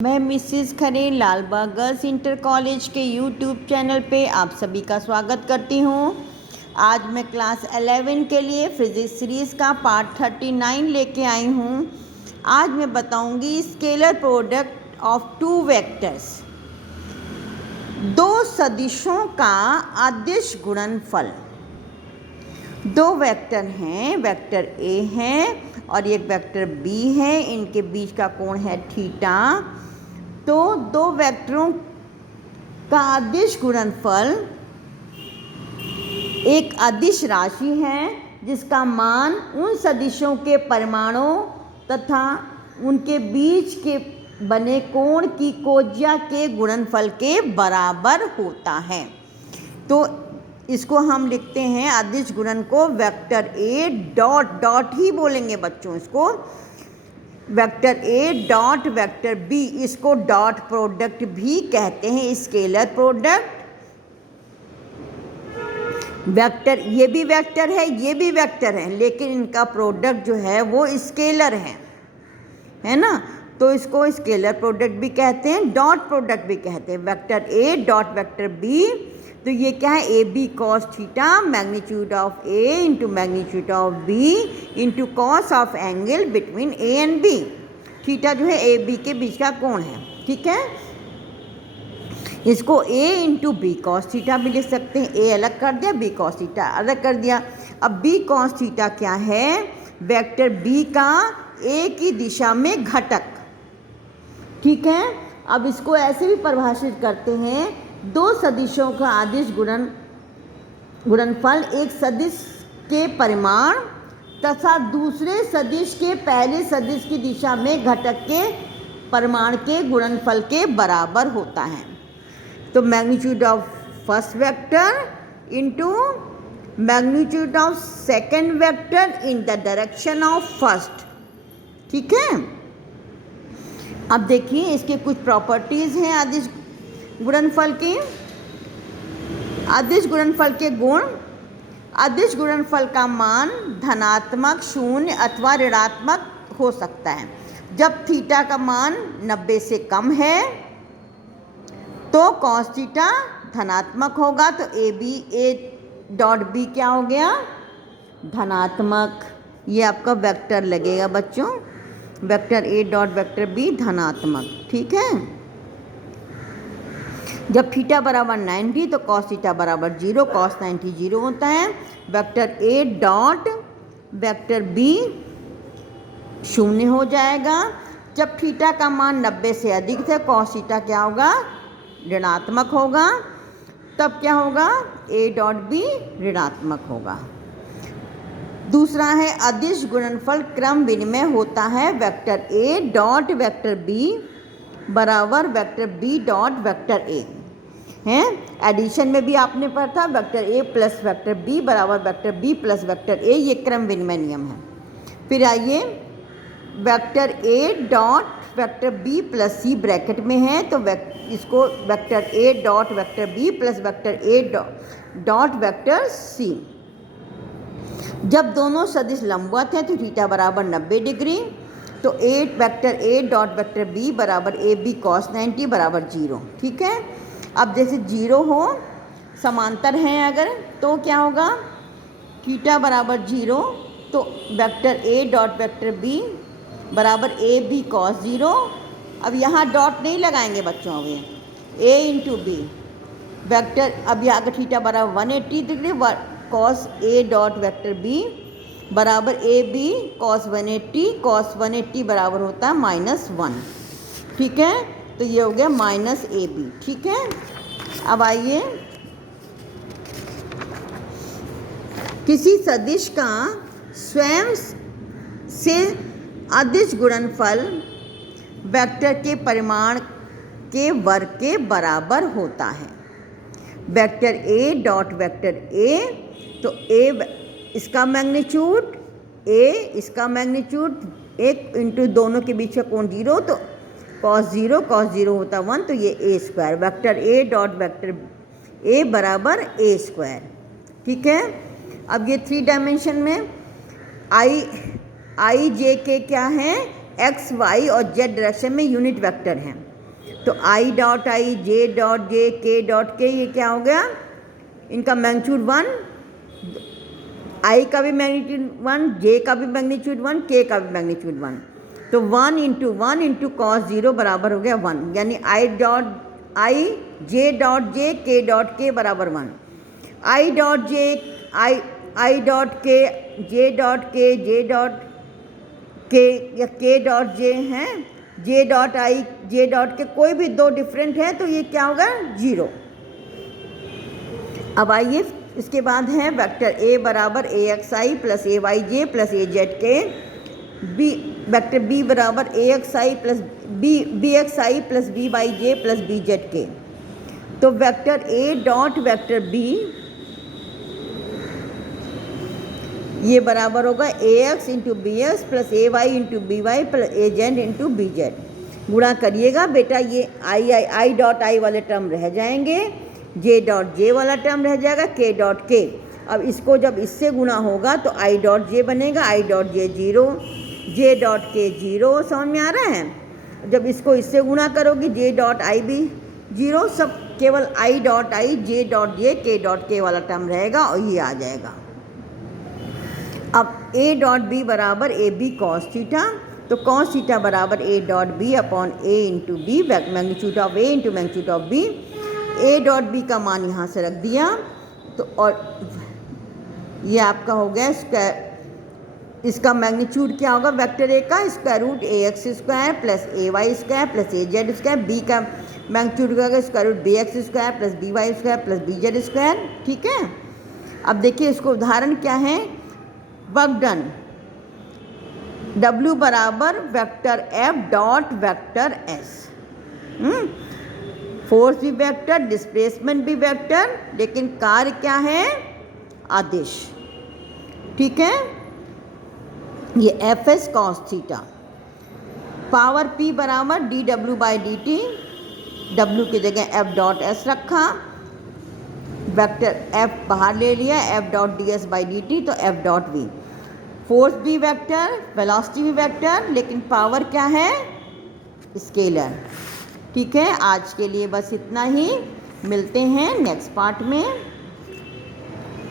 मैं मिसेस खरे Lalbagh girls inter college के YouTube channel पे आप सभी का स्वागत करती हूँ। आज मैं क्लास 11 के लिए फिजिक्स सीरीज़ का पार्ट 39 लेके आई हूँ। आज मैं बताऊँगी scalar product of two vectors, दो सदिशों का अदिश गुणनफल। दो वेक्टर हैं, वेक्टर ए है और एक वेक्टर बी है, इनके बीच का कोण है थीटा। तो दो वेक्टरों का अदिश गुणनफल एक अदिश राशि है जिसका मान उन सदिशों के परिमाणों तथा उनके बीच के बने कोण की कोज्या के गुणनफल के बराबर होता है। तो इसको हम लिखते हैं अदिश गुणन को वेक्टर ए डॉट डॉट ही बोलेंगे बच्चों, इसको vector A dot vector B, इसको डॉट प्रोडक्ट भी कहते हैं, स्केलर प्रोडक्ट। वेक्टर ये भी वेक्टर है, ये भी वेक्टर है, लेकिन इनका प्रोडक्ट जो है वो स्केलर है ना। तो इसको स्केलर प्रोडक्ट भी कहते हैं, डॉट प्रोडक्ट भी कहते हैं। Vector A dot vector B, तो ये क्या है, A B cos theta magnitude of A into magnitude of B into cos of angle between A and B. Theta जो है ए बी के बीच का कोण है, ठीक है। इसको ए इंटू बी कॉस थीटा भी लिख सकते हैं, ए अलग कर दिया, बी कॉस थीटा अलग कर दिया। अब बी कॉस थीटा क्या है, वेक्टर बी का ए की दिशा में घटक, ठीक है। अब इसको ऐसे भी परिभाषित करते हैं, दो सदिशों का अदिश गुणनफल एक सदिश के परिमाण तथा दूसरे सदिश के पहले सदिश की दिशा में घटक के परिमाण के गुणनफल के बराबर होता है। तो magnitude of first vector into magnitude of second vector in the direction of first, ठीक है। अब देखिए इसके कुछ प्रॉपर्टीज़ हैं अदिश गुणनफल के। अदिश गुणनफल के गुण, अदिश गुणनफल का मान धनात्मक, शून्य अथवा ऋणात्मक हो सकता है। जब थीटा का मान 90 से कम है तो कॉस थीटा धनात्मक होगा, तो ए डॉट बी क्या हो गया, धनात्मक। ये आपका वेक्टर लगेगा बच्चों, vector A dot vector B धनात्मक, ठीक है। जब थीटा बराबर 90 तो कॉस थीटा बराबर 0, कॉस 90 0 होता है। Vector A dot vector B शून्य हो जाएगा। जब थीटा का मान 90 से अधिक है, कॉस थीटा क्या होगा, ऋणात्मक होगा। तब क्या होगा, ए डॉट बी ऋणात्मक होगा। दूसरा है अदिश गुणनफल क्रम विनिमय होता है, vector A dot vector B बराबर vector B dot vector A है। एडिशन में भी आपने पढ़ा था, vector A plus vector B बराबर vector B plus vector A, ये क्रम विनिमय नियम है। फिर आइए vector A dot vector B plus C bracket में है, तो इसको vector A dot vector B plus vector A dot vector C. जब दोनों सदिश लंबवत हैं तो थीटा बराबर 90 डिग्री, तो vector A dot vector B बराबर ए बी कॉस 90 बराबर 0, ठीक है। अब जैसे 0 हो, समांतर हैं अगर, तो क्या होगा, थीटा बराबर 0, तो vector A dot vector B बराबर ए बी कॉस 0। अब यहाँ डॉट नहीं लगाएंगे बच्चों, अब ए इंटू बी वेक्टर, अब यहाँ का थीटा बराबर 180 degree, cos A dot vector B बराबर ए बी कॉस 180 बराबर होता है -1, ठीक है। तो ये हो गया माइनस ए बी, ठीक है। अब आइए किसी सदिश का स्वयं से अदिश गुणनफल वेक्टर के परिमाण के वर्ग के बराबर होता है। वेक्टर ए डॉट वेक्टर ए, तो ए इसका मैग्नीट्यूड, ए इसका मैग्नीट्यूड, एक इंटू दोनों के बीच का कोण 0, तो कॉस 0 होता 1, तो ये A square, vector A dot vector A बराबर ए स्क्वायर, ठीक है। अब ये 3 डायमेंशन में आई जे के क्या है, एक्स वाई और जेड डायरेक्शन में यूनिट वेक्टर हैं। तो I dot I, J dot J, के डॉट के, ये क्या हो गया, इनका मैग्नीट्यूड 1, आई का भी मैग्नीट्यूड 1, जे का भी मैग्नीट्यूड 1, के का भी मैग्नीट्यूड 1। तो 1 इंटू कॉस 0 बराबर हो गया 1, यानी I dot I, J dot J, के डॉट के बराबर 1। I dot J, I dot के, जे डॉट के, जे डॉट के या के डॉट जे हैं, J dot I, J dot के, कोई भी दो डिफरेंट है तो ये क्या होगा, 0। अब आइए इसके बाद है वेक्टर ए बराबर A X I plus A Y J plus A Z K, B vector B बराबर A X I plus B X I plus B Y J plus B Z K. तो vector A dot vector B ये बराबर होगा A X into B X plus A Y into B Y plus A Z into B Z. गुणा करिएगा बेटा, ये I dot I वाले term रह जाएंगे, जे डॉट जे वाला टर्म रह जाएगा, के डॉट के। अब इसको जब इससे गुणा होगा तो आई डॉट जे बनेगा, I dot J 0, J dot के 0, समझ में आ रहा है। जब इसको इससे गुणा करोगी जे डॉट आई भी 0, सब केवल I dot I, J dot J, के डॉट के वाला टर्म रहेगा और ये आ जाएगा। अब ए डॉट बी बराबर ए बी कॉस थीटा, तो कॉस थीटा बराबर A dot B upon A into B, magnitude of A into magnitude of B. A dot B का मान यहाँ से रख दिया तो, और ये आपका हो गया स्क्वायर, इसका मैग्नीट्यूड क्या होगा वेक्टर ए का, square root A X square plus A Y square plus A Z square. B का मैग्नीट्यूड क्या होगा, square root B X square plus B Y square plus B Z square. ठीक है, अब देखिए इसको उदाहरण क्या है, वर्क डन W बराबर vector F dot vector S। Force भी वेक्टर, डिस्प्लेसमेंट भी वेक्टर, लेकिन कार्य क्या है, आदिश। ठीक है, ये F S cos theta. Power P बराबर D W by D T, W की जगह F डॉट S रखा, वेक्टर F बाहर ले लिया, F dot D S by D T, तो F डॉट V। फोर्स भी वेक्टर, वेलोसिटी भी वेक्टर, लेकिन पावर क्या है, स्केलर। ठीक है, आज के लिए बस इतना ही, मिलते हैं नेक्स्ट पार्ट में।